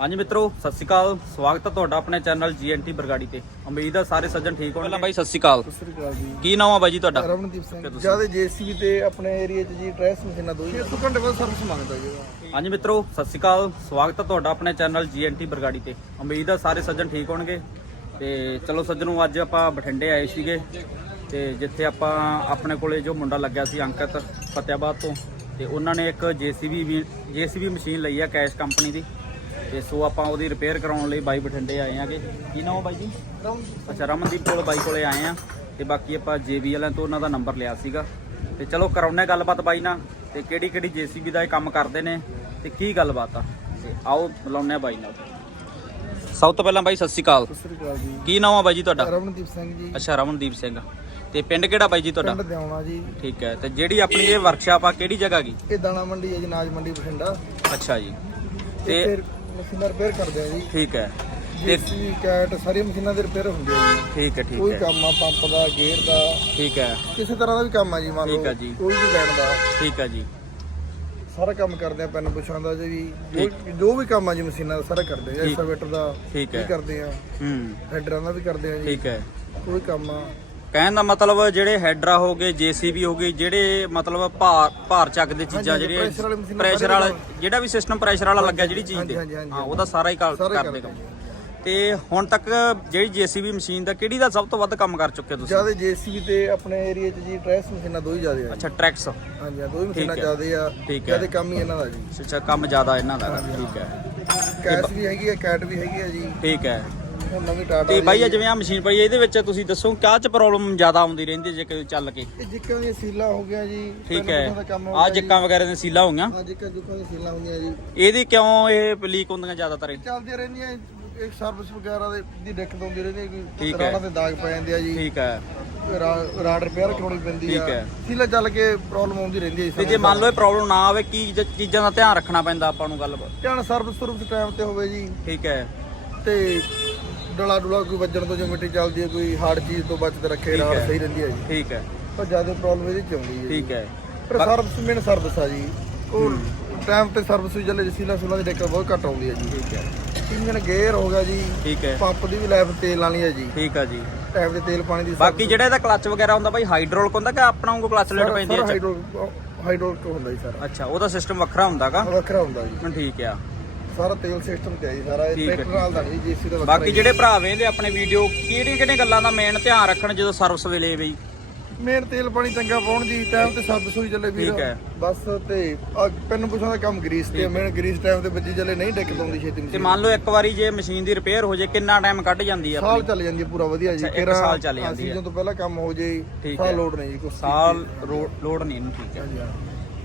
ਹਾਂਜੀ ਮਿੱਤਰੋ ਸਤਿ ਸ਼੍ਰੀ ਅਕਾਲ। ਸਵਾਗਤ ਹੈ ਤੁਹਾਡਾ ਆਪਣੇ ਚੈਨਲ ਜੀਐਨਟੀ ਬਰਗਾੜੀ ਤੇ। ਉਮੀਦ ਹੈ ਸਾਰੇ ਸੱਜਣ ਠੀਕ ਹੋਣਗੇ। ਪਹਿਲਾਂ ਬਾਈ ਸਤਿ ਸ਼੍ਰੀ ਅਕਾਲ। ਸਤਿ ਸ੍ਰੀ ਅਕਾਲ ਜੀ। ਕੀ ਨਾਮ ਆ ਬਾਈ ਜੀ ਤੁਹਾਡਾ? ਰਮਨਦੀਪ ਸਿੰਘ। ਜ਼ਿਆਦਾ ਜੀਸੀਬੀ ਤੇ ਆਪਣੇ ਏਰੀਆ 'ਚ ਜੀ ਟ੍ਰੈਸ ਮਸ਼ੀਨਾਂ ਦੋ 600 ਘੰਟੇ ਬਾਅਦ ਸਰਵਿਸ ਮੰਗਦਾ ਜੀ। ਹਾਂਜੀ ਮਿੱਤਰੋ ਸਤਿ ਸ਼੍ਰੀ ਅਕਾਲ। ਸਵਾਗਤ ਹੈ ਤੁਹਾਡਾ ਆਪਣੇ ਚੈਨਲ ਜੀਐਨਟੀ ਬਰਗਾੜੀ ਤੇ। ਉਮੀਦ ਹੈ ਸਾਰੇ ਸੱਜਣ ਠੀਕ ਹੋਣਗੇ। ਤੇ ਚਲੋ ਸੱਜਣੋ ਅੱਜ ਆਪਾਂ ਬਠਿੰਡੇ ਆਏ ਸੀਗੇ। ਤੇ ਜਿੱਥੇ ਆਪਾਂ ਆਪਣੇ ਕੋਲੇ ਜੋ ਮੁੰਡਾ ਲੱਗਿਆ ਸੀ ਅੰਕਿਤ ਫਤਿਆਬਾਦ ਤੋਂ ਤੇ ਉਹਨਾਂ ਨੇ ਇੱਕ ਜੀਸੀਬੀ ਵੀ ਜੀਸੀਬੀ ਮਸ਼ੀਨ ਲਈ ਆ ਕੈਸ਼ ਕੰਪਨੀ ਦੀ। ਤੇ ਸੋ ਆਪਾਂ ਉਹਦੀ ਰਿਪੇਅਰ ਕਰਾਉਣ ਲਈ ਬਾਈ ਬਠਿੰਡੇ ਆਏ ਆਂਗੇ। ਕੀ ਨਾਮ ਬਾਈ ਜੀ? ਅੱਛਾ ਰਮਨਦੀਪ ਕੋਲ ਬਾਈ ਕੋਲੇ ਆਏ ਆ। ਤੇ ਬਾਕੀ ਆਪਾਂ ਵਾਲਿਆਂ ਤੋਂ ਉਹਨਾਂ ਦਾ ਨੰਬਰ ਲਿਆ ਸੀਗਾ। ਤੇ ਚਲੋ ਕਰਾਉਣੇ ਗੱਲਬਾਤ ਬਾਈ ਨਾਲ। ਤੇ ਕਿਹੜੀ ਕਿਹੜੀ ਜੀਸੀਬੀ ਦਾ ਇਹ ਕੰਮ ਕਰਦੇ ਨੇ? ਤੇ ਕੀ ਗੱਲਬਾਤ ਆ? ਤੇ ਆਓ ਮਿਲਾਉਂਦੇ ਆ ਬਾਈ ਨਾਲ। ਸਭ ਤੋਂ ਪਹਿਲਾਂ ਬਾਈ ਸਤਿ ਸ਼੍ਰੀ ਅਕਾਲ। ਸਤਿ ਸ੍ਰੀ ਅਕਾਲ ਜੀ। ਕੀ ਨਾਮ ਆ ਬਾਈ ਜੀ ਤੁਹਾਡਾ? ਰਮਨਦੀਪ ਸਿੰਘ ਜੀ। ਅੱਛਾ ਰਮਨਦੀਪ ਸਿੰਘ। ਤੇ ਪਿੰਡ ਕਿਹੜਾ ਬਾਈ ਜੀ ਤੁਹਾਡਾ? ਪਿੰਡ ਦਿਆਉਣਾ ਜੀ। ਠੀਕ ਹੈ ਤੇ ਜਿਹੜੀ ਆਪਣੀ ਇਹ ਵਰਕਸ਼ਾਪ ਆ ਕਿਹੜੀ ਜਗ੍ਹਾ ਗਈ ਇਹ ਦਾਣਾ ਮੰਡੀ ਹੈ ਜੀ ਨਾਜ ਮੰਡੀ ਬਠਿੰਡਾ। ਅੱਛਾ ਜੀ। ਤੇ ਮਸ਼ੀਨਾਂ ਰਿਪੇਅਰ ਕਰਦੇ ਆ ਜੀ। ਠੀਕ ਹੈ। ਤੇ ਜੀਸੀਬੀ ਕੈਟ ਸਾਰੀਆਂ ਮਸ਼ੀਨਾਂ ਦੇ ਰਿਪੇਅਰ ਹੁੰਦੇ ਆ ਜੀ। ਠੀਕ ਹੈ ਠੀਕ ਕੋਈ ਹੈ। ਕੰਮ ਆ ਪੰਪ ਦਾ ਗੇਅਰ ਦਾ। ਠੀਕ ਹੈ। ਕਿਸੇ ਤਰ੍ਹਾਂ ਦਾ ਵੀ ਕੰਮ ਆ ਜੀ ਮੰਨ ਠੀਕ ਆ ਲਓ ਜੀ। ਕੋਈ ਵੀ ਲੈਣ ਦਾ। ਠੀਕ ਹੈ ਜੀ। ਸਾਰਾ ਕੰਮ ਕਰਦੇ ਆ ਪੈਨ ਪੁੱਛਾਂ ਦਾ ਜੀ। ਜੋ ਜੋ ਵੀ ਕੰਮ ਆ ਜੀ ਮਸ਼ੀਨਾਂ ਦਾ ਸਾਰਾ ਕਰਦੇ ਆ। ਠੀਕ। ਐਕਸਕੇਵੇਟਰ ਦਾ ਠੀਕ ਵੀ ਹੈ। ਕਰਦੇ ਆ। ਹੂੰ। ਹੈਡਰਾਂ ਦਾ ਵੀ ਕਰਦੇ ਆ ਜੀ। ਠੀਕ ਹੈ। ਕੋਈ ਕੰਮ ਆ। ਕਹਿਣ ਦਾ ਮਤਲਬ ਜਿਹੜੇ ਹੈਡਰਾ ਹੋ ਗਏ ਜੀਸੀਬੀ ਹੋ ਗਏ ਜਿਹੜੇ ਮਤਲਬ ਭਾਰ ਭਾਰ ਚੱਕਦੇ ਚੀਜ਼ਾਂ ਜਿਹੜੀਆਂ pressure ਵਾਲੀ ਮਸ਼ੀਨਾਂ ਪ੍ਰੈਸ਼ਰ ਸਾਰੇ ਵਾਲਾ ਜਿਹੜਾ ਵੀ ਸਿਸਟਮ ਪ੍ਰੈਸ਼ਰ ਵਾਲਾ ਲੱਗਿਆ ਜਿਹੜੀ ਚੀਜ਼ ਹਾਂਜੀ, ਤੇ ਹਾਂਜੀ, ਹਾਂ ਉਹਦਾ ਸਾਰਾ ਹੀ ਕਰ- ਸਾਰੇ ਕਰਦੇ ਕਰਦੇ ਕੰਮ। ਤੇ ਹੁਣ ਤੱਕ ਜਿਹੜੀ ਜੀਸੀਬੀ ਮਸ਼ੀਨ ਦਾ ਕਿਹੜੀ ਦਾ ਸਭ ਤੋਂ ਵੱਧ ਕੰਮ ਕਰ ਚੁੱਕੇ ਹੋ ਤੁਸੀਂ? ਜ਼ਿਆਦਾ ਜੀਸੀਬੀ ਤੇ ਆਪਣੇ ਏਰੀਆ 'ਚ ਜੀ ਟ੍ਰੈਸ ਮਸ਼ੀਨਾਂ ਦੋ ਹੀ ਜ਼ਿਆਦੇ ਆ ਅੱਛਾ ਟਰੈਕਸ। ਹਾਂਜੀ ਹਾਂ ਦੋ ਹੀ ਮਸ਼ੀਨਾਂ ਹੈ। ਜ਼ਿਆਦੇ ਆ। ਠੀਕ ਹੈ। ਜ਼ਿਆਦੇ ਕੰਮ ਹੀ ਇਹਨਾਂ ਦਾ ਜੀ। ਅੱਛਾ ਕੰਮ ਜ਼ਿਆਦਾ ਇਹਨਾਂ ਦਾ ਠੀਕ ਹੈ। ਕੈਸ਼ ਵੀ ਹੈਗੀ ਹੈ ਕੈਟ ਵੀ ਹੈਗੀ ਹੈ ਜੀ। ਠੀਕ ਹੈ। ਹੁਣ ਨਵੀਂ ਟਾਟਾ ਤੇ ਦੀ ਬਾਈ ਇਹ ਜਿਵੇਂ ਆ ਮਸ਼ੀਨ ਪਈ ਇਹਦੇ ਵਿੱਚ ਤੁਸੀਂ ਦੱਸੋ ਕਿਆ ਚ ਪ੍ਰੋਬਲਮ ਜ਼ਿਆਦਾ ਆਉਂਦੀ ਰਹਿੰਦੀ ਜੇ ਕੋਈ ਚੱਲ ਕੇ? ਇਹ ਜਿੱਕਾਂ ਦੀਆਂ ਸੀਲਾਂ ਹੋ ਗਿਆ ਜੀ ਠੀਕ ਹੈ। ਪੁੱਛਾਂ ਦਾ ਕੰਮ ਹੋ ਆ ਗਿਆ ਜੀ। ਜਿੱਕਾਂ ਵਗੈਰਾ ਦੀਆਂ ਸੀਲਾਂ ਹੋਈਆਂ ਹਾਂ ਜਿੱਕਾਂ ਜੁੱਕਾਂ ਦੀਆਂ ਸੀਲਾਂ ਹੋ ਗਈਆਂ ਜੀ। ਇਹਦੀ ਕਿਉਂ ਇਹ ਲੀਕ ਹੁੰਦੀਆਂ ਜ਼ਿਆਦਾਤਰ? ਇਹ? ਚੱਲਦੀਆਂ ਰਹਿੰਦੀਆਂ ਇੱਕ ਸਰਵਿਸ ਵਗੈਰਾ ਦੇ ਦੀ ਦਿੱਕਤ ਆਉਂਦੀ ਰਹਿੰਦੀ ਹੈ ਠੀਕ ਕਿ ਹੈ। ਰਾੜਾਂ ਤੇ ਦਾਗ ਪੈ ਜਾਂਦੇ ਆ ਜੀ। ਠੀਕ ਹੈ। ਰਾ- ਰਾੜ ਰਿਪੇਅਰ ਕਰਾਉਣੀ ਪੈਂਦੀ ਠੀਕ ਆ ਹੈ। ਸੀਲਾਂ ਚੱਲ ਕੇ ਪ੍ਰੋਬਲਮ ਆਉਂਦੀ ਰਹਿੰਦੀ ਹੈ ਤੇ ਜੇ ਮੰਨ ਲਓ ਇਹ ਪ੍ਰੋਬਲਮ ਨਾ ਆਵੇ ਕੀ ਜ- ਚੀਜ਼ਾਂ ਦਾ ਧਿਆਨ ਰੱਖਣਾ ਪੈਂਦਾ ਆਪਾਂ ਨੂੰ ਗੱਲ ਧਿਆਨ ਸਰਵਿਸ ਸਰਵਿਸ ਟਾਈਮ ਤੇ ਹੋਵੇ ਜੀ। ਠੀਕ ਹੈ। ਤੇ ਡਲਾ ਡੁਲਾ ਕੋਈ ਵੱਜਣ ਤੋਂ ਜੇ ਮਿੱਟੀ ਚੱਲਦੀ ਹੈ ਕੋਈ ਹਾਰਡ ਚੀਜ਼ ਤੋਂ ਬਚਦੇ ਰੱਖੇ ਠੀਕ ਹੈ। ਸਹੀ ਰਹਿੰਦੀ ਹੈ ਜੀ। ਠੀਕ ਹੈ। ਪਰ ਜ਼ਿਆਦਾ ਪ੍ਰੋਬਲਮ ਇਹਦੀ ਚ ਆਉਂਦੀ ਹੈ ਠੀਕ ਹੈ। ਪਰ ਸਰਵਿਸ ਮੇਨ ਸਰਵਿਸ ਆ ਜੀ। ਉਹ ਟਾਈਮ ਤੇ ਸਰਵਿਸ ਵੀ ਚੱਲੇ ਸੀਲਾ ਸੁਲਾ ਦੀ ਡੈਕਰ ਬਹੁਤ ਘੱਟ ਆਉਂਦੀ ਹੈ ਜੀ। ਠੀਕ ਹੈ। ਇੰਜਨ ਗੇਅਰ ਹੋ ਗਿਆ ਜੀ। ਠੀਕ ਹੈ। ਪੰਪ ਦੀ ਵੀ ਲਾਈਫ ਤੇਲ ਵਾਲੀ ਹੈ ਜੀ। ਠੀਕ ਹੈ ਜੀ। ਟਾਈਮ ਤੇ ਤੇਲ ਪਾਣੀ ਦੀ ਬਾਕੀ ਜਿਹੜਾ ਇਹਦਾ ਕਲਚ ਵਗੈਰਾ ਹੁੰਦਾ ਬਾਈ ਹਾਈਡ੍ਰੋਲਿਕ ਹੁੰਦਾ ਕਿ ਆਪਣਾ ਵਾਂਗੂ ਕਲਚ ਲੈਟ ਪੈਂਦੀ ਹੈ ਇਹ 'ਚ? ਹਾਈਡ੍ਰੋਲਿਕ ਹੁੰਦਾ ਜੀ ਸਾਰਾ ਅੱਛਾ ਉਹਦਾ ਸਿਸਟਮ ਵੱਖਰਾ ਹੁੰਦਾਗਾ ਵੱਖਰਾ ਹੁੰਦਾ ਜੀ। ਠੀਕ ਆ। ਸਾਰਾ ਤੇਲ ਸਿਸਟਮ ਤੇ ਆ ਜੀ ਸਾਰਾ ਇਹ ਠੀਕ ਹੈ, ਟਰੈਕਟਰ ਨਾਲ ਦਾ ਨਹੀਂ ਜੀਸੀ ਦਾ ਵੱਖਰਾ ਬਾਕੀ ਜਿਹੜੇ ਭਰਾ ਵੇਂਦੇ ਆਪਣੇ ਵੀਡੀਓ ਕਿਹੜੀਆਂ ਕਿਹੜੀਆਂ ਗੱਲਾਂ ਦਾ ਮੇਨ ਧਿਆਨ ਰੱਖਣ ਜਦੋਂ ਸਰਵਿਸ ਵੇਲੇ ਬਈ? ਮੇਨ ਤੇਲ ਪਾਣੀ ਚੰਗਾ ਪਾਉਣ ਜੀ ਟਾਈਮ ਤੇ ਸਰਵਿਸ ਹੋਈ ਚੱਲੇ ਵੀਰ। ਠੀਕ ਹੈ। ਬਸ ਤੇ ਆ ਪੈਨ ਪੁੱਛਾਂ ਦਾ ਕੰਮ ਗਰੀਸ ਤੇ ਮੇਨ ਗਰੀਸ ਟਾਈਮ ਤੇ ਵੱਜੀ ਚੱਲੇ ਨਹੀਂ ਡਿੱਕ ਪਾਉਂਦੀ ਛੇਤੀ ਤੇ ਮਸ਼ੀਨ ਮੰਨ ਲਓ ਇੱਕ ਵਾਰੀ ਜੇ ਮਸ਼ੀਨ ਦੀ ਰਿਪੇਅਰ ਹੋ ਜੇ ਕਿੰਨਾ ਟਾਈਮ ਕੱਢ ਜਾਂਦੀ ਆ ਸਾਲ ਆਪਣੀ? ਚੱਲ ਜਾਂਦੀ ਹੈ ਪੂਰਾ ਵਧੀਆ ਜੀ। ਅੱਛਾ, ਇੱਕ ਸਾਲ ਚੱਲ ਜਾਂਦੀ ਹੈ। ਸੀਜ਼ਨ ਤੋਂ ਪਹਿਲਾਂ ਕੰਮ ਹੋ ਜੇ ਠੀਕ ਸਾਲ ਹੈ। ਲੋਡ ਨਹੀਂ ਜੀ ਕੁਛ ਸਾਲ ਰੋ- ਲੋਡ ਨਹੀਂ ਇਹਨੂੰ ਠੀਕ ਹੈ। ਹਾਂਜੀ ਹਾਂ।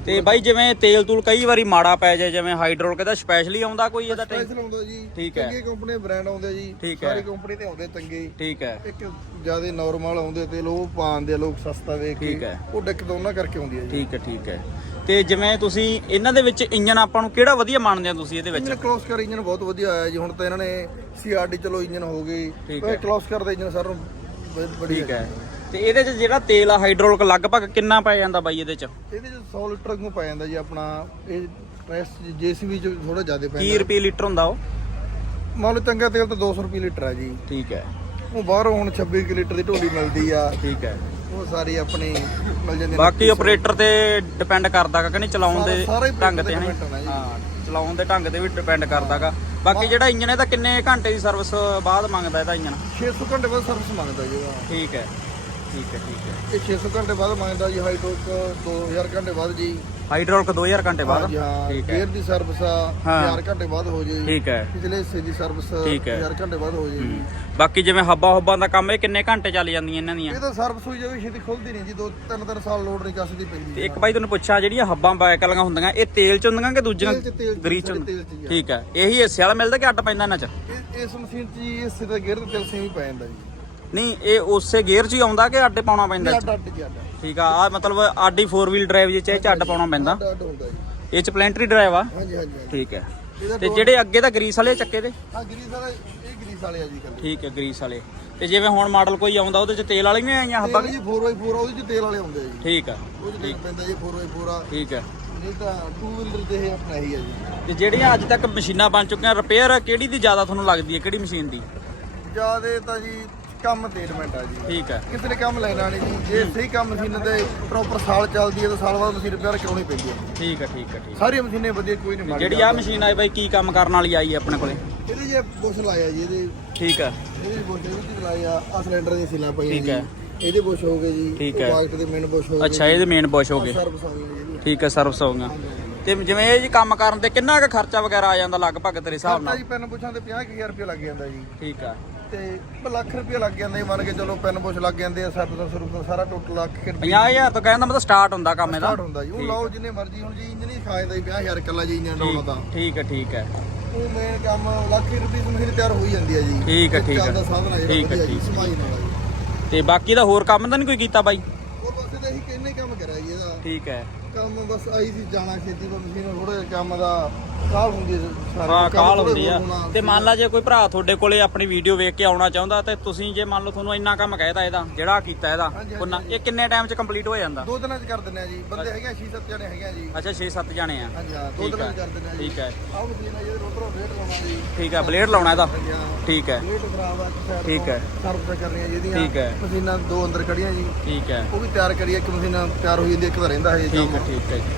ਤੇ ਬਾਈ ਜਿਵੇਂ ਤੇਲ ਤੂਲ ਕਈ ਵਾਰੀ ਮਾੜਾ ਪੈ ਜਾਏ ਜਿਵੇਂ ਹਾਈਡ੍ਰੋਲਿਕ ਦਾ ਸਪੈਸ਼ਲੀ ਆਉਂਦਾ ਕੋਈ ਇਹਦਾ ਟੈਂਕ? ਸਪੈਸ਼ਲ ਆਉਂਦਾ ਜੀ। ਠੀਕ ਹੈ। ਚੰਗੇ ਕੰਪਨੀ ਬ੍ਰਾਂਡ ਆਉਂਦੇ ਜੀ। ਠੀਕ ਹੈ। ਸਾਰੀ ਕੰਪਨੀ ਤੇ ਆਉਂਦੇ ਚੰਗੇ। ਠੀਕ ਹੈ। ਇੱਕ ਜ਼ਿਆਦਾ ਨਾਰਮਲ ਆਉਂਦੇ ਤੇ ਲੋਕ ਪਾਉਂਦੇ ਆ ਲੋਕ ਸਸਤਾ ਵੇਖ ਕੇ। ਠੀਕ ਹੈ। ਉਹ ਦਿੱਕਤ ਉਹਨਾਂ ਕਰਕੇ ਆਉਂਦੀ ਹੈ ਜੀ। ਠੀਕ ਹੈ ਠੀਕ ਹੈ। ਤੇ ਜਿਵੇਂ ਤੁਸੀਂ ਇਹਨਾਂ ਦੇ ਵਿੱਚ ਇੰਜਨ ਆਪਾਂ ਨੂੰ ਕਿਹੜਾ ਵਧੀਆ ਮੰਨਦੇ ਆ ਤੁਸੀਂ ਇਹਦੇ ਵਿੱਚ? ਇੰਜਨ ਕਲੋਸ ਕਰ ਇੰਜਨ ਬਹੁਤ ਵਧੀਆ ਆਇਆ ਜੀ। ਹੁਣ ਤਾਂ ਇਹਨਾਂ ਨੇ ਸੀਆਰਡੀ ਚਲੋ ਇੰਜਨ ਹੋ ਠੀਕ ਹੈ। ਕਲੋਸ ਕਰ ਦਾ ਇੰਜਨ ਸਰ ਨੂੰ ਬ- ਬੜੀ ਠੀਕ ਹੈ। ਤੇ ਇਹਦੇ 'ਚ ਜਿਹੜਾ ਤੇਲ ਆ ਹਾਈਡ੍ਰੋਲਿਕ ਲਗਭਗ ਕਿੰਨਾ ਪੈ ਜਾਂਦਾ ਬਾਈ ਇਹਦੇ 'ਚ? ਇਹਦੇ ਚ 100 ਲੀਟਰ ਨੂੰ ਪੈ ਜਾਂਦਾ ਜੀ ਆਪਣਾ? ਇਹ ਪ੍ਰੈਸ ਜੀਸੀਬੀ ਚ ਥੋੜਾ ਜ਼ਿਆਦਾ ਕੀ ਪੈਂਦਾ ਰੁਪਏ ਲੀਟਰ ਹੁੰਦਾ ਉਹ? ਮੰਨ ਲਓ ਚੰਗਾ ਤੇਲ ਤਾਂ 200 ਰੁਪਏ ਲੀਟਰ ਆ ਜੀ। ਠੀਕ ਹੈ। ਉਹ ਬਾਹਰੋਂ ਹੁਣ 26 ਕੁ ਲੀਟਰ ਦੀ ਢੋਲੀ ਮਿਲਦੀ ਆ। ਠੀਕ ਹੈ। ਉਹ ਸਾਰੀ ਆਪਣੀ ਮਿਲ ਜਾਂਦੀ ਬਾਕੀ ਆਪਰੇਟਰ ਤੇ ਡਿਪੈਂਡ ਕਰਦਾਗਾ ਕਿ ਨਹੀਂ ਚਲਾਉਣ ਦੇ ਸਾਰਾ- ਸਾਰਾ ਹੀ ਢੰਗ operator ਤੇ ਤੇ ਹਨੀ depend ਆ ਜੀ। ਹਾਂ ਚਲਾਉਣ ਦੇ ਢੰਗ ਤੇ ਵੀ ਡਿਪੈਂਡ ਕਰਦਾਗਾ ਬਾਕੀ ਜਿਹੜਾ ਇੰਜਨ ਇਹਦਾ ਕਿੰਨੇ ਘੰਟੇ ਦੀ ਸਰਵਿਸ ਬਾਅਦ ਮੰਗਦਾ ਇਹਦਾ ਇੰਜਨ 600 ਘੰਟੇ ਬਾਅਦ ਸਰਵਿਸ ਮੰਗਦਾ ਜੀ ਠੀਕ ਹੈ। ਠੀਕ ਹੈ ਠੀਕ ਹੈ। ਇਹ 600 ਘੰਟੇ ਬਾਅਦ ਮੰਗਦਾ ਜੀ ਹਾਈਡ੍ਰੋਕ 2000 ਘੰਟੇ ਬਾਅਦ ਜੀ। ਹਾਈਡ੍ਰੋਲਿਕ 2000 ਘੰਟੇ ਬਾਅਦ? ਹਾਂਜੀ ਹਾਂ ਠੀਕ ਹੈ। ਗੇਅਰ ਦੀ ਸਰਵਿਸ ਆ ਹਾਂ। 1000 ਘੰਟੇ ਬਾਅਦ ਹੋ ਜੇ। ਠੀਕ ਹੈ। ਪਿਛਲੇ ਹਿੱਸੇ ਦੀ ਸਰਵਿਸ ਠੀਕ ਹੈ। 1000 ਘੰਟੇ ਬਾਅਦ ਹੋ ਜੇ। ਹੂੰ। ਬਾਕੀ ਜਿਵੇਂ ਹੱਬਾਂ ਹੁੱਬਾਂ ਦਾ ਕੰਮ ਇਹ ਕਿੰਨੇ ਘੰਟੇ ਚੱਲ ਜਾਂਦੀਆਂ ਇਹਨਾਂ ਦੀਆਂ? ਇਹ ਤਾਂ ਸਰਵਿਸ ਹੋਈ ਜਾਵੇ ਛੇਤੀ ਖੁੱਲਦੀ ਨਹੀਂ ਜੀ ਦੋ ਤਿੰਨ ਤਿੰਨ ਸਾਲ ਲੋਡ ਨਹੀਂ ਕੱਸਦੀ ਪੈਂਦੀ ਤੇ ਇੱਕ ਬਾਈ ਤੁਹਾਨੂੰ ਪੁੱਛਿਆ ਜਿਹੜੀਆਂ ਹੱਬਾਂ ਬੈਕ ਵਾਲੀਆਂ ਹੁੰਦੀਆਂ ਇਹ ਤੇਲ ਚ ਹੁੰਦੀਆਂ ਕਿ ਦੂਜੀਆਂ ਤੇਲ ਚ- ਤੇਲ ਚ, ਗਰੀਸ ਚ ਸਾਡੇ ਹੁੰਦੀਆਂ? ਤੇਲ ਚ ਹੀ ਆ। ਠੀਕ ਹੈ। ਇਹੀ ਹਿੱਸੇ ਵਾਲਾ ਮਿਲਦਾ ਕਿ ਅੱਡ ਪੈਂਦਾ ਇਹਨਾਂ ਚ? ਇਹ- ਇਸ ਮਸ਼ੀਨ 'ਚ ਜੀ ਇਸ ਦਾ ਗੇਅਰ ਤੇਲ ਸੇਮ ਹੀ ਪੈ ਜਾਂਦਾ ਜੀ। ਨਹੀਂ ਇਹ ਉਸੇ ਗੇਅਰ 'ਚ ਹੀ ਆਉਂਦਾ ਕਿ ਅੱਡ ਪਾਉਣਾ ਪੈਂਦਾ? ਅੱਡ ਅੱਡ ਠੀਕ ਆ ਆ ਮਤਲਬ ਆਡੀ 4 ਵੀਲ ਡਰਾਈਵ ਜੇ ਚ ਅੱਡ ਪਾਉਣਾ ਪੈਂਦਾ। ਅੱਡ ਅੱਡ ਹੁੰਦਾ ਜੀ। ਇਹ ਚ ਪਲੈਂਟਰੀ ਡਰਾਈਵ ਆ? ਹਾਂਜੀ ਹਾਂਜੀ ਹਾਂਜੀ। ਠੀਕ ਹੈ। ਤੇ ਜਿਹੜੇ ਅੱਗੇ ਤਾਂ ਗਰੀਸ ਵਾਲੇ ਚੱਕੇ ਦੇ? ਆ ਗਰੀਸ ਵਾਲਾ ਇਹ ਗਰੀਸ ਵਾਲੇ ਆ ਜੀ ਕੱਲੇ ਠੀਕ ਹੈ ਗਰੀਸ ਵਾਲੇ। ਤੇ ਜਿਵੇਂ ਹੁਣ ਮਾਡਲ ਕੋਈ ਆਉਂਦਾ ਉਹਦੇ ਚ ਤੇਲ ਵਾਲੀਆਂ ਆਈਆਂ ਹੱਬਾਂ ਜੀ 4x4 ਉਹਦੇ 'ਚ ਤੇਲ ਵਾਲੇ ਹੁੰਦੇ ਆ ਜੀ। ਠੀਕ ਆ। ਉਹ 'ਚ ਤੇਲ ਪੈਂਦਾ ਜੀ 4x4 ਆ। ਠੀਕ ਹੈ। ਨਹੀਂ ਤਾਂ ਟੂ ਵੀਲਰ ਤੇ ਇਹ ਆਪਣਾ ਹੀ ਹੈ ਜੀ। ਤੇ ਜਿਹੜੀਆਂ ਅੱਜ ਤੱਕ ਮਸ਼ੀਨਾਂ ਬਣ ਚੁੱਕੀਆਂ ਰਿਪੇਅਰ ਕਿਹੜੀ ਦੀ ਜ਼ਿਆਦਾ ਤੁਹਾਨੂੰ ਲੱਗਦੀ ਹੈ ਕਿਹੜੀ ਮਸ਼ੀਨ ਦੀ? ਜਿਆਦੇ ਤਾਂ ਜੀ ਕੰਮ ਤੇ ਡਿਪੈਂਡ ਆ ਜੀ। ਠੀਕ ਹੈ ਕਿਸੇ ਨੇ ਕੰਮ ਲੈਣਾ ਨਹੀਂ ਜੀ। ਜੇ ਸਹੀ ਕੰਮ ਮਸ਼ੀਨ ਦੇ ਪ੍ਰੋਪਰ ਸਾਲ ਚੱਲਦੀ ਹੈ ਤਾਂ ਸਾਲ ਬਾਅਦ ਮਸ਼ੀਨ ਰਿਪੇਅਰ ਕਰਾਉਣੀ ਪੈਂਦੀ ਹੈ ਠੀਕ ਹੈ ਠੀਕ ਹੈ ਠੀਕ ਸਾਰੀਆਂ ਮਸ਼ੀਨਾਂ ਵਧੀਆ ਕੋਈ ਨਹੀਂ ਹੈ। ਮਾੜੀ ਜਿਹੜੀ ਆ। ਮਸ਼ੀਨ ਆਈ ਬਾਈ ਕੀ ਕੰਮ ਕਰਨ ਵਾਲੀ ਆਈ ਹੈ ਆਪਣੇ ਕੋਲੇ? ਇਹਦੇ ਜੇ ਬੁਸ਼ ਲਾਇਆ ਜੀ ਇਹਦੇ ਠੀਕ ਹੈ ਇਹਦੇ ਬੁਸ਼ ਇਹਦੇ ਲਾਇਆ ਆ ਸਿਲੰਡਰ ਦੀਆਂ ਸੀਲਾਂ ਪਈਆਂ ਠੀਕ ਜੀ। ਹੈ। ਇਹਦੇ ਬੁਸ਼ ਹੋ ਗਏ ਜੀ। ਠੀਕ ਹੈ। ਵਾਈਟ ਦੇ ਮੇਨ ਬੁਸ਼ ਹੋ ਗਏ ਅੱਛਾ ਇਹਦੇ ਮੇਨ ਬੁਸ਼ ਹੋ ਗਏ। ਸਰਵਿਸ ਹੋ ਗਈ ਜੀ। ਠੀਕ ਹੈ ਸਰਵਿਸ ਹੋ ਗਈਆਂ। ਤੇ ਜਿਵੇਂ ਇਹ ਜੀ ਕੰਮ ਕਰਨ ਤੇ ਕਿੰਨਾ ਕੁ ਖਰਚਾ ਵਗੈਰਾ ਆ ਜਾਂਦਾ ਲਗਭਗ ਤੇਰੇ ਹਿਸਾਬ ਨਾਲ? ਜੀ ਪੈਨ ਬੁਸ਼ਾਂ ਤੇ 50000 ਰੁਪਏ ਲੱਗ ਜਾਂਦਾ ਜੀ। ਠੀਕ ਹੈ ਤੇ ਲੱਖ ਰੁਪਏ ਲੱਗ ਜਾਂਦਾ ਮੰਨ ਕੇ ਚਲੋ ਪੈਨ ਬੁਸ਼ ਲੱਗ ਜਾਂਦੇ ਆ ਸਰਵਿਸ ਸਰਵਿਸ ਸਾਰਾ ਟੋਟਲ ਲੱਖ ਰੁਪਏ। 50000 ਤੋਂ ਕਹਿੰਦਾ ਮਤਲਬ ਸਟਾਰਟ ਹੁੰਦਾ ਕੰਮ ਇਹਦਾ। ਸਟਾਰਟ ਹੁੰਦਾ ਜੀ। ਉਹ ਲਾਓ ਜਿੰਨੇ ਮਰਜ਼ੀ ਹੁਣ ਜੀ ਇੰਜਨ ਹੀ ਖਾ ਜਾਂਦਾ ਜੀ 50000 ਇਕੱਲਾ ਜੀ ਇੰਜਨ ਡਾਉਣਾ ਤਾਂ। ਠੀਕ ਹੈ ਠੀਕ ਹੈ ਉਹ ਮੇਨ ਕੰਮ ਲੱਖ ਰੁਪਏ ਦੀ ਮਸ਼ੀਨ ਤਿਆਰ ਹੋਈ ਜਾਂਦੀ ਹੈ ਜੀ। ਠੀਕ ਹੈ, ਠੀਕ ਹੈ। ਚੱਲਦਾ ਸਾਧਨ ਹੈ ਠੀਕ ਹੈ, ਠੀਕ ਹੈ। ਸਮਾਈ ਨਾਲ ਤੇ ਬਾਕੀ ਦਾ ਹੋਰ ਕੰਮ ਤਾਂ ਨਹੀਂ ਕੋਈ ਕੀਤਾ ਬਾਈ? ਉਹ ਬਸ ਇਹਦਾ ਹੀ ਕਿੰਨੇ ਕੰਮ ਕਰਿਆ ਜੀ ਇਹਦਾ। ਠੀਕ ਹੈ ਕੰਮ ਬਸ ਆਈ ਸੀ ਜਾਣਾ ਖੇਤੀ ਪਰ ਮਸ਼ੀਨ ਥੋੜਾ ਜਿਹਾ ਕੰਮ ਦਾ ਕਾਲ ਹੁੰਦੀ ਹੈ ਸਾਰੇ ਹਾਂ ਕੰਮ ਕਾਲ ਥੋੜ੍ਹੇ ਹੁੰਦੀ ਆ। ਹੋਰ ਹੋਣਾ। ਤੇ ਮੰਨ ਲਾ ਜੇ ਕੋਈ ਭਰਾ ਤੁਹਾਡੇ ਕੋਲੇ ਆਪਣੀ ਵੀਡੀਓ ਵੇਖ ਕੇ ਆਉਣਾ ਚਾਹੁੰਦਾ ਤੇ ਤੁਸੀਂ ਜੇ ਮੰਨ ਲਓ ਤੁਹਾਨੂੰ ਇੰਨਾ ਕੰਮ ਕਹਿਤਾ ਇਹਦਾ ਜਿਹੜਾ ਕੀਤਾ ਇਹਦਾ ਹਾਂਜੀ, ਉਹਨਾਂ ਇਹ ਕਿੰਨੇ ਟਾਈਮ 'ਚ ਕੰਪਲੀਟ ਹੋ ਜਾਂਦਾ? ਦੋ ਦਿਨਾਂ ਚ ਕਰ ਦਿੰਦੇ ਆ ਜੀ। ਬੰਦੇ ਹੈਗੇ 6-7 ਜਣੇ ਹੈਗੇ ਆ ਜੀ। ਅੱਛਾ 6-7 ਜਾਣੇ ਆ। ਹਾਂਜੀ ਹਾਂ ਦੋ ਠੀਕ ਦਿਨਾਂ ਹੈ ਚ ਕਰ ਦਿੰਦੇ ਆ ਜੀ। ਠੀਕ ਹੈ ਆਹ ਮਸ਼ੀਨ ਹੈ ਜਿਹਦੇ ਰੋਟਰ ਵੇਟ ਲਾਉਣਾ ਜੀ। ਠੀਕ ਹੈ ਬਲੇਡ ਲਾਉਣਾ ਇਹਦਾ। ਹਾਂਜੀ ਹਾਂ। ਠੀਕ ਹੈ ਵੇਟ ਖਰਾਬ ਆ ਸਾਈਡ ਠੀਕ ਹੈ। ਸਰਵਿਸ ਕਰਨੀਆਂ ਜਿਹਦੀਆਂ ਠੀਕ ਹੈ। ਮਸ਼ੀਨਾਂ ਦੋ ਅੰਦਰ ਖੜੀਆਂ ਜੀ। ਠੀਕ ਹੈ ਉਹ ਵੀ ਤਿਆਰ ਕਰੀਏ ਇੱਕ ਮਸ਼ੀਨ ਤਿਆਰ ਹੋ ਜਾਂਦੀ ਇੱਕ ਤਾਂ ਰਹਿੰਦਾ ਹੈ ਠੀਕ ਹੈ ਠੀਕ ਹੈ ਜੀ।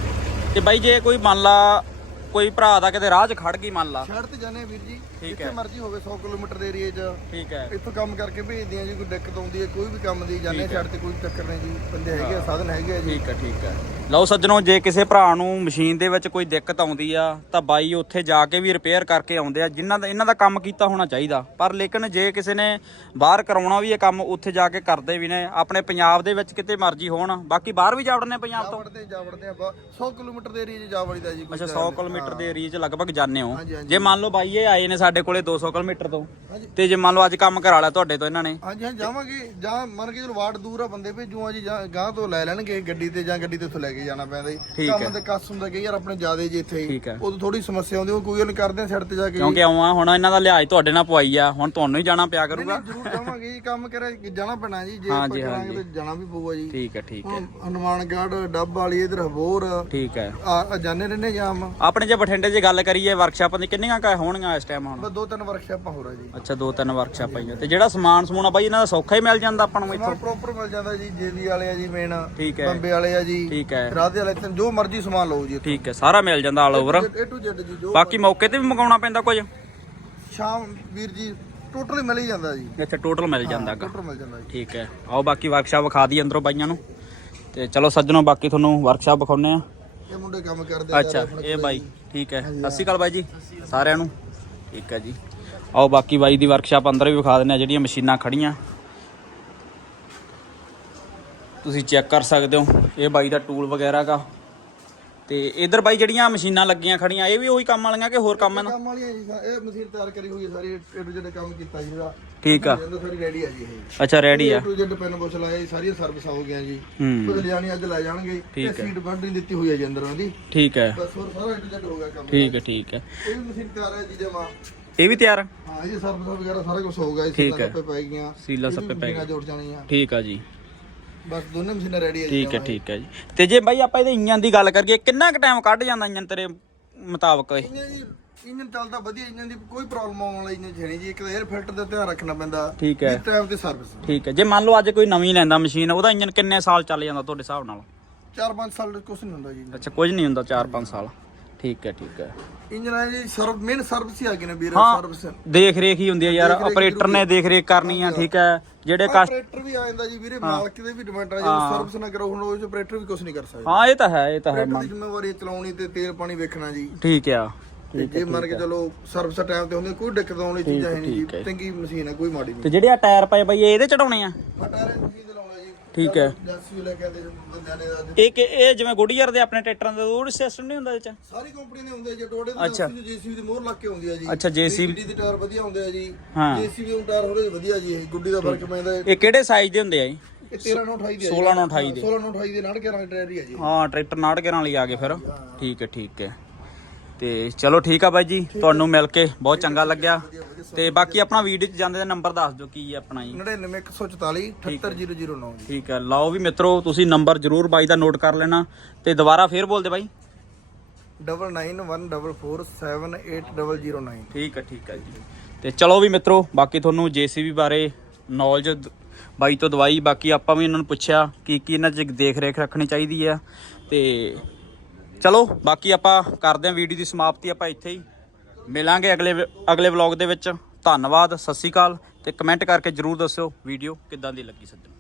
ਤੇ ਬਾਈ ਜੇ ਕੋਈ ਮੰਨ ਲਾ ਕੋਈ ਭਰਾ ਦਾ ਕਿਤੇ ਰਾਹ 'ਚ ਖੜ ਗਈ ਮੰਨ ਲਾ। ਸ਼ਹਿਰ ਤੇ ਵੀਰ ਜੀ ਜਿੱਥੇ। ਮਰਜ਼ੀ ਹੋਵੇ 100 ਕਿਲੋਮੀਟਰ ਦੇ ਏਰੀਏ 'ਚ। ਠੀਕ ਹੈ। ਇੱਥੋਂ ਕੰਮ ਕਰਕੇ ਭੇਜਦੇ ਆ ਜੀ ਕੋਈ ਦਿੱਕਤ ਆਉਂਦੀ ਹੈ ਕੋਈ ਵੀ ਕੰਮ ਦੀ ਹੈ। ਸ਼ਹਿਰ ਤੇ ਕੋਈ ਚੱਕਰ ਨਹੀਂ ਜੀ ਬੰਦੇ ਹੈਗੇ ਆ ਸਾਧਨ ਹੈਗੇ ਆ ਜੀ। ਠੀਕ ਹੈ ਠੀਕ ਹੈ। ਲਓ ਸੱਜਣੋ ਜੇ ਕਿਸੇ ਭਰਾ ਨੂੰ ਮਸ਼ੀਨ ਦੇ ਵਿੱਚ ਕੋਈ ਦਿੱਕਤ ਆਉਂਦੀ ਆ ਤਾਂ ਬਾਈ ਉੱਥੇ ਜਾ ਕੇ ਵੀ ਰਿਪੇਅਰ ਕਰਕੇ ਆਉਂਦੇ ਆ ਜਿਨ੍ਹਾਂ ਦਾ ਇਹਨਾਂ ਦਾ ਕੰਮ ਕੀਤਾ ਹੋਣਾ ਚਾਹੀਦਾ। ਪਰ ਲੇਕਿਨ ਜੇ ਕਿਸੇ ਨੇ ਬਾਹਰ ਕਰਾਉਣਾ ਵੀ ਇਹ ਕੰਮ ਉੱਥੇ ਜਾ ਕੇ ਕਰਦੇ ਵੀ ਨੇ ਆਪਣੇ ਪੰਜਾਬ ਦੇ ਵਿੱਚ ਕਿਤੇ ਮਰਜ਼ੀ ਹੋਣ। ਬਾਕੀ ਬਾਹਰ ਵੀ ਜਾਵੜਨੇ ਪੰਜਾਬ ਤੋਂ? ਵੜਦੇ ਜਾ ਵੜਦੇ ਆ ਬ- 100 ਕਿਲੋਮੀਟਰ ਦੇ ਏਰੀਏ 'ਚ ਜਾ ਵੜੀਦਾ ਜੀ ਅੱਛਾ ਜ਼ਿਆਦਾ 100 ਕਿਲੋਮੀਟਰ ਦੇ ਏਰੀਆ 'ਚ ਲਗਭਗ ਜਾਂਦੇ ਹੋ ਹਾਂਜੀ, ਹਾਂਜੀ। ਜੇ ਮੰਨ ਲਓ ਬਾਈ ਇਹ ਆਏ ਨੇ ਸਾਡੇ ਕੋਲੇ 200 ਕਿਲੋਮੀਟਰ ਤੋਂ ਹਾਂਜੀ। ਤੇ ਜੇ ਮੰਨ ਲਓ ਅੱਜ ਕੰਮ ਕਰਾ ਲਿਆ ਤੁਹਾਡੇ ਤੋਂ ਇਹਨਾਂ ਨੇ ਹਾਂਜੀ ਹਾਂ ਜਾਵਾਂਗੇ ਜਾਂ ਮੰਨ ਕੇ ਚਲੋ ਵਾਰਡ ਦੂਰ ਆ ਬੰਦੇ ਭੇਜੂ ਆ ਜੀ ਜਾਂ ਗਾਂ ਤੋਂ ਲੈ ਲੈਣਗੇ ਗੱਡੀ ਤੇ ਜਾਂ ਗੱਡੀ ਤੇ ਉੱਥੋਂ ਲੈ ਕੇ ਜਾਣਾ ਪੈਂਦਾ ਜੀ ਠੀਕ ਹੈ। ਕੰਮ ਤੇ ਕਸ ਹੁੰਦਾ ਕਿ ਯਾਰ ਆਪਣੇ ਜਿਆਦੇ ਜੀ ਇੱਥੇ ਠੀਕ ਹੈ। ਉਦੋਂ ਥੋੜੀ ਸਮੱਸਿਆ ਆਉਂਦੀ ਉਹ ਕੋਈ ਨਹੀਂ ਕਰਦੇ ਆ ਸਾਈਡ ਤੇ ਜਾ ਕੇ ਕਿਉਂਕਿ ਆਉਂ ਹੁਣ ਇਹਨਾਂ ਦਾ ਲਿਹਾਜ਼ ਤੁਹਾਡੇ ਨਾਲ ਪਵਾਈ ਆ ਹੁਣ ਤੁਹਾਨੂੰ ਹੀ ਜਾਣਾ ਪਿਆ ਕਰੂਗਾ ਜਰੂਰ ਜਾਵਾਂਗੇ ਜੀ ਕੰਮ ਕਰੇ ਜਾਣਾ ਪੈਣਾ ਜੀ ਜੇ ਹਾਂਜੀ, ਕਰਾਂਗੇ ਹਾਂਜੀ। ਤੇ ਜਾਣਾ ਵੀ ਪਊਗਾ ਜੀ। ਠੀਕ ਹੈ ਠੀਕ ਹੈ। ਹਨੂਮਾਨਗੜ੍ਹ ਡੱਬ ਵਾਲੀ ਇਧਰ ਹਬੋਰ ਠੀਕ ਹੈ। ਆ ਆ ਜਾਣੇ ਰਹਿੰਦੇ ਜਾਮ ਆਪਣੇ ਜੇ ਬਠਿੰਡੇ 'ਚ ਗੱਲ ਕਰੀਏ ਵਰਕਸ਼ਾਪਾਂ ਦੀ ਕਿੰਨੀਆਂ ਕਾ ਹੋਣਗੀਆਂ ਇਸ ਟਾਈਮ ਹੁਣ? ਬਸ ਦੋ ਤਿੰਨ ਵਰਕਸ਼ਾਪਾਂ ਹੋਰ ਆ ਜੀ। ਅੱਛਾ ਦੋ ਤਿੰਨ ਵਰਕਸ਼ਾਪਾਂ ਹੀ ਆ ਤੇ ਜਿਹੜਾ ਸਮਾਨ ਸਮੂਨ ਆ ਬਾਈ ਇਹਨਾਂ ਦਾ ਸੌਖਾ ਹੀ ਮਿਲ ਜਾਂਦਾ ਆਪਾਂ ਨੂੰ ਇੱਥੋਂ? ਸਮਾਨ ਪ੍ਰੋਪਰ ਮਿਲ ਜਾਂਦਾ ਜੀ ਜੇਲੀ ਵਾਲੇ ਆ ਜੀ ਮੇਨ ਠੀਕ ਹੈ। ਬੰਬੇ ਵਾਲੇ ਆ ਜੀ। ਠੀਕ ਹੈ। ਰਾਧੇ ਵਾਲੇ ਤੇ ਜੋ ਮਰਜ਼ੀ ਸਮਾਨ ਲਓ ਜੀ ਠੀਕ ਹੈ ਸਾਰਾ ਮਿਲ ਜਾਂਦਾ all over A to Z ਜੀ ਜੋ ਬਾਕੀ ਮੌਕੇ ਤੇ ਵੀ ਮੰਗਾਉਣਾ ਪੈਂਦਾ ਕੁਝ? ਸ਼ਾਮ ਵੀਰ ਜੀ ਟੋਟਲ ਮਿਲ ਹੀ ਜਾਂਦਾ ਜੀ। ਇੱਥੇ ਟੋਟਲ ਮਿਲ ਜਾਂਦਾ ਗਾ ਟੋਟਲ ਮਿਲ ਜਾਂਦਾ ਜੀ। ਠੀਕ ਹੈ। ਆਓ ਬਾਕੀ ਵਰਕਸ਼ਾਪ ਵਿਖਾ ਦੀ ਅੰਦਰੋਂ ਬਾਈਆਂ ਨੂੰ। ਤੇ ਚਲੋ ਸੱਜਣੋ ਬਾਕੀ ਤੁਹਾਨੂੰ ਵਰਕਸ਼ਾਪ ਵਿਖਾਉਨੇ ਆ ਇਹ ਮੁੰਡੇ ਕੰਮ ਕਰਦੇ ਆ ਅੱਛਾ ਇਹ ਬਾਈ ਠੀਕ ਹੈ। ਸਤਿ ਸ਼੍ਰੀ ਅਕਾਲ ਬਾਈ ਜੀ ਸਾਰਿਆਂ ਨੂੰ। ਠੀਕ ਹੈ ਜੀ। ਆਓ ਬਾਕੀ ਬਾਈ ਦੀ ਵਰਕਸ਼ਾਪ ਅੰਦਰ ਵੀ ਵਿਖਾ ਦਿੰਦੇ ਆ ਜਿਹੜੀਆਂ ਮਸ਼ੀਨਾਂ ਖੜੀਆਂ। ਤੁਸੀਂ ਚੈੱਕ ਕਰ ਸਕਦੇ ਹੋ। ਇਹ ਬਾਈ ਦਾ ਟੂਲ ਵਗੈਰਾ ਗਾ ਤੇ ਇਧਰ ਬਾਈ ਜਿਹੜੀਆਂ ਮਸ਼ੀਨਾਂ ਲੱਗੀਆਂ ਖੜੀਆਂ ਇਹ ਵੀ ਉਹੀ ਕੰਮ ਵਾਲੀਆਂ ਕਿ ਹੋਰ ਕੰਮ ਹਨ ਕੰਮ ਵਾਲੀਆਂ ਜੀ ਸਾ- ਇਹ ਮਸ਼ੀਨ ਤਿਆਰ ਕਰੀ ਹੋਈ ਹੈ ਸਾਰੀ ਏ ਟੂ ਜ਼ੈਡ ਕੰਮ ਕੀਤਾ ਜੀ ਇਹਦਾ। ਠੀਕ ਆ। ਇਹਦਾ ਸਾਰੀ ਰੈਡੀ ਆ ਜੀ ਇਹ। ਅੱਛਾ ਰੈਡੀ ਆ। A to Z pan bush ਜੀ ਸਾਰੀਆਂ ਸਰਵਿਸ ਹੋ ਗਈਆਂ ਜੀ। ਹੂੰ। ਕੁਝ ਲਿਆਣੀ ਅੱਜ ਲੈ ਜਾਣਗੇ। ਠੀਕ ਇਹ ਸੀਟ ਬੰਡਿੰਗ ਦਿੱਤੀ ਹੋਈ ਹੈ ਜੀ ਅੰਦਰ ਉਹਦੀ ਠੀਕ ਹੈ ਬਸ ਹੋਰ ਸਾਰਾ ਏ ਟੂ ਜ਼ੈਡ ਹੋ ਗਿਆ ਕੰਮ ਠੀਕ ਹੈ ਠੀਕ ਹੈ ਇਹ ਵੀ ਮਸ਼ੀਨ ਤਿਆਰ ਹੈ ਜੀ ਜਮਾ। ਇਹ ਵੀ ਤਿਆਰ ਆ? ਹਾਂ ਇਹ ਸਰਵਿਸ ਵਗੈਰਾ ਸਾਰਾ ਕੁਝ ਹੋ ਗਿਆ ਠੀਕ ਹੈ। ਸੱਪੇ ਪੈ ਗਈਆਂ। ਸੀਲਾ ਸੱਪੇ ਪੈ ਜਾਣੀਆਂ। ਠੀਕ ਆ ਜੀ। ਬਸ ਦੋਨੇ ਮਸ਼ੀਨਾਂ ਰੈਡੀ ਹੈ ਜੀ ਠੀਕ ਹੈ ਠੀਕ ਹੈ ਜੀ। ਤੇ ਜੇ ਬਾਈ ਆਪਾਂ ਇਹਦੇ ਇੰਜਨ ਦੀ ਗੱਲ ਕਰੀਏ ਕਿੰਨਾ ਕੁ ਟਾਈਮ ਕੱਢ ਜਾਂਦਾ ਇੰਜਨ ਤੇਰੇ ਮੁਤਾਬਕ ਇਹ? ਇੰਜਨ ਜੀ ਇੰਜਨ ਚੱਲਦਾ ਵਧੀਆ ਇੰਜਨ ਦੀ ਕੋਈ ਪ੍ਰੋਬਲਮ ਆਉਣ ਵਾਲੀ ਇੰਜਨ ਛੇਣੀ ਜੀ। ਇੱਕ ਤਾਂ 에ਅਰ ਫਿਲਟਰ ਦਾ ਧਿਆਨ ਰੱਖਣਾ ਪੈਂਦਾ ਠੀਕ ਹੈ। ਟਾਈਮ ਤੇ ਸਰਵਿਸ ਠੀਕ ਹੈ। ਜੇ ਮੰਨ ਲਓ ਅੱਜ ਕੋਈ ਨਵੀਂ ਲੈਂਦਾ ਮਸ਼ੀਨ ਉਹਦਾ ਇੰਜਨ ਕਿੰਨੇ ਸਾਲ ਚੱਲ ਜਾਂਦਾ ਤੁਹਾਡੇ ਹਿਸਾਬ ਨਾਲ? 4-5 ਸਾਲ ਕੁਝ ਨਹੀਂ ਹੁੰਦਾ ਜੀ। ਅੱਛਾ ਕੁਝ ਨਹੀਂ ਹੁੰਦਾ 4-5 ਸਾਲ। ਠੀਕ ਹੈ ਠੀਕ ਹੈ। ਇੰਜਨ ਹੈ ਜੀ ਸਰਵ ਮੇਨ ਸਰਵਿਸ ਹੀ ਆ ਗਈ ਨੇ ਵੀਰ ਹਾਂ। ਸਰਵਿਸ। ਦੇਖ ਰੇਖ ਹੀ ਹੁੰਦੀ ਹੈ ਯਾਰ ਦੇਖ ਰੇਖ ਆਪਰੇਟਰ ਨੇ ਦੇਖ ਰੇਖ ਕਰਨੀ ਆ ਠੀਕ ਹੈ ਜਿਹੜੇ ਕਸ ਆਪਰੇਟਰ ਵੀ ਆ ਜਾਂਦਾ ਜੀ ਵੀਰੇ ਮਾਲਕ ਦੇ ਵੀ ਡਿਮਾਂਡ ਆ ਜੇ ਸਰਵਿਸ ਨਾ ਕਰੋ ਹੁਣ ਉਹ ਆਪਰੇਟਰ ਵੀ ਕੁਝ ਨਹੀਂ ਕਰ ਸਕਦਾ। ਹਾਂ ਇਹ ਤਾਂ ਹੈ ਇਹ ਤਾਂ ਹੈ ਆਪਰੇਟਰ ਦੀ ਜ਼ਿੰਮੇਵਾਰੀ ਹੈ ਚਲਾਉਣੀ ਤੇ ਤੇਲ ਪਾਣੀ ਵੇਖਣਾ ਜੀ। ਠੀਕ ਆ। ਤੇ ਜੇ ਮੰਨ ਕੇ ਚਲੋ ਸਰਵਿਸ ਟਾਈਮ ਤੇ ਹੁੰਦੀ ਕੋਈ ਦਿੱਕਤ ਆਉਣ ਵਾਲੀ ਚੀਜ਼ਾਂ ਹੈ ਨਹੀਂ ਠੀਕ ਹੈ। ਜੀ ਚੰਗੀ ਮਸ਼ੀਨ ਹੈ ਕੋਈ ਮਾੜੀ ਤੇ ਨਹੀਂ। ਜਿਹੜੇ ਆ ਟਾਇਰ ਪਏ ਬਾਈ ਇਹ ਇਹਦੇ ਚੜਾਉਣੇ ਆ? ਫਟਾਰੇ ਮਸ਼ੀਨ ਤੇ ਠੀਕ ਹੈ। ਲੈ ਕੇ ਇਹ ਕਿ ਇਹ ਜਿਵੇਂ ਗੁੱਡੀਅਰ ਦੇ ਆਪਣੇ ਟਰੈਕਟਰਾਂ ਦਾ ਉਹ ਸਿਸਟਮ ਨਹੀਂ ਹੁੰਦਾ ਇਹ ਚ? ਸਾਰੀ ਕੰਪਨੀ ਦੇ ਹੁੰਦੇ ਆ ਜੀ ਟੋੜੇ ਦੇ ਅੱਛਾ। ਜੀਸੀਬੀ ਦੀ ਮੋਹਰ ਲੱਗ ਕੇ ਹੁੰਦੀ ਆ ਜੀ। ਅੱਛਾ JCB ਗੱਡੀ ਦੇ ਟਾਇਰ ਵਧੀਆ ਹੁੰਦੇ ਆ ਜੀ। ਹਾਂ। ਜੀਸੀਬੀ ਦੇ ਟਾਇਰ ਹੋਰੇ ਵਧੀਆ ਜੀ ਇਹ ਗੁੱਡੀ ਦਾ ਫ਼ਰਕ ਪੈਂਦਾ। ਇਹ ਕਿਹੜੇ ਸਾਈਜ਼ ਦੇ ਹੁੰਦੇ ਆ ਜੀ? ਇਹ 13 ਨੂੰ 28 ਦੇ 16 ਨੂੰ 28 ਦੇ। 16 ਨੂੰ 28 ਦੇ ਨਾਲ ਕੇ ਰੰਗ ਟਾਇਰ ਹੀ ਆ ਜੀ। ਹਾਂ ਟਰੈਕਟਰ ਨਾੜ ਨਾਲ ਹੀ ਆ ਗਏ ਫਿਰ। ਠੀਕ ਹੈ ਠੀਕ ਹੈ। ਤੇ ਚਲੋ ਠੀਕ ਆ ਬਾਈ ਜੀ ਤੁਹਾਨੂੰ ਮਿਲ ਕੇ ਬਹੁਤ ਚੰਗਾ ਲੱਗਿਆ। ਤੇ ਬਾਕੀ ਆਪਣਾ ਵੀਡੀਓ 'ਚ ਜਾਂਦੇ ਦਾ ਨੰਬਰ ਦੱਸ ਦਿਓ ਕੀ ਹੈ ਆਪਣਾ ਜੀ। 99144 78009 ਠੀਕ ਹੈ ਲਓ ਵੀ ਮਿੱਤਰੋ ਤੁਸੀਂ ਨੰਬਰ ਜ਼ਰੂਰ ਬਾਈ ਦਾ ਨੋਟ ਕਰ ਲੈਣਾ ਤੇ ਦੁਬਾਰਾ ਫੇਰ ਬੋਲਦੇ ਬਾਈ। 9914478009 ਠੀਕ ਹੈ ਠੀਕ ਹੈ ਜੀ। ਤੇ ਚਲੋ ਵੀ ਮਿੱਤਰੋ ਬਾਕੀ ਤੁਹਾਨੂੰ ਜੀਸੀਬੀ ਬਾਰੇ ਨੌਲੇਜ ਬਾਈ ਤੋਂ ਦਵਾਈ ਬਾਕੀ ਆਪਾਂ ਵੀ ਇਹਨਾਂ ਨੂੰ ਪੁੱਛਿਆ ਕੀ ਕੀ ਇਹਨਾਂ 'ਚ ਦੇਖ ਰੇਖ ਰੱਖਣੀ ਚਾਹੀਦੀ ਆ। ਤੇ ਚਲੋ, ਬਾਕੀ ਆਪਾਂ ਕਰਦੇ ਹਾਂ ਵੀਡੀਓ ਦੀ ਸਮਾਪਤੀ, ਆਪਾਂ ਇੱਥੇ ਹੀ ਮਿਲਾਂਗੇ ਅਗਲੇ ਅਗਲੇ ਵਲੌਗ ਦੇ ਵਿੱਚ। ਧੰਨਵਾਦ, ਸਤਿ ਸ਼੍ਰੀ ਅਕਾਲ ਤੇ ਕਮੈਂਟ ਕਰਕੇ ਜਰੂਰ ਦੱਸਿਓ ਵੀਡੀਓ ਕਿੱਦਾਂ ਦੀ ਲੱਗੀ ਸੱਜਣ।